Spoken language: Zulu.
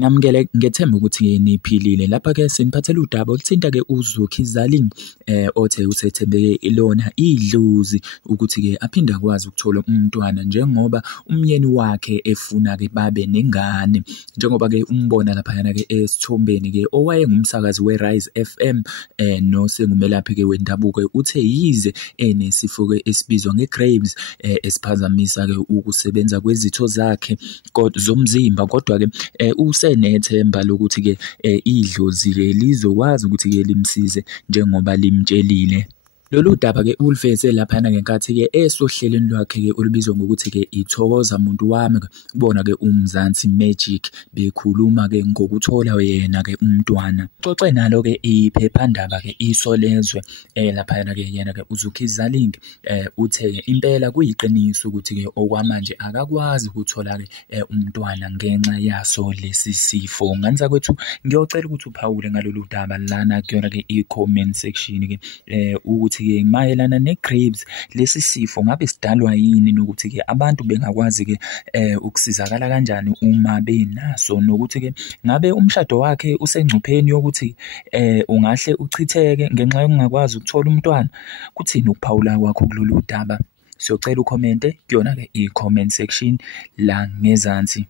Nginamukele ngethemba ukuthi niphilile. Lapha-ke siniphathela udaba oluthinta-ke uZookey Zarling othe usethembe lona idlozi ukuthi-ke aphinde akwazi ukuthola umntwana njengoba umyeni wakhe efuna-ke babe nengane. Njengoba-ke umbona laphayana-ke esithombeni-ke owayengumsakazi we-Rise FM nosengumelaphi-ke wendabuko uthe yize enesifo-ke esibizwa nge-Graves esiphazamisa-ke ukusebenza kwezitho zakhe zomzimba, kodwa-ke usenethemba lokuthi-ke idlozi-ke lizokwazi ukuthi-ke limsize njengoba limtshelile. Lolu daba-ke uliveze laphana ngenkathi-ke esohlelweni lwakhe-ke olubizwa ngokuthi-ke ithokoza muntu wami, kubona-ke uMzansi Magic bekhuluma-ke ngokuthola yena-ke umntwana. Xoxe nalo-ke iphephandaba-ke Isolezwe laphayana-ke yena-ke uZookey Zarling uthe impela kuyiqiniso ukuthi-ke okwamanje akakwazi ukuthola-ke umntwana ngenxa yaso lesi sifo. Nganisa kwethu ngiyocela ukuthi uphawule ngalolu daba lana kuyona-ke i-comment section-ke ukuthi mayelana ne-Graves lesi sifo ngabe sidalwa yini, nokuthi-ke abantu bengakwazi-ke ukusizakala kanjani uma benaso, nokuthi-ke ngabe umshado wakhe usengcupheni yokuthi ungahle uchitheke ngenxa yokungakwazi ukuthola umntwana. Kuthini ukuphawula kwakho kulolu daba? Siyocela ukhomente kuyona-ke i-comment section la ngezansi.